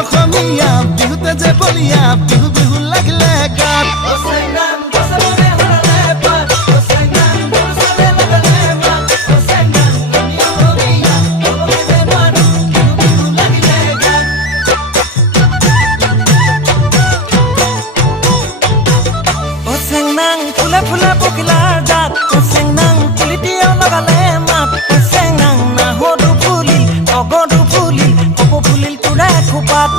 অসমীয়া বিহুতে যে বলিয়া বিহু বিহু লাগিলে গাত ফুলে ফুলে পখিলাৰ জাত চেংনাং ফুলি দিয়া লগালে মাত চেংনাং নাহৰো ফুলিল অগৰো ফুলিল কপৌ ফুলিল তোৰে খোপাত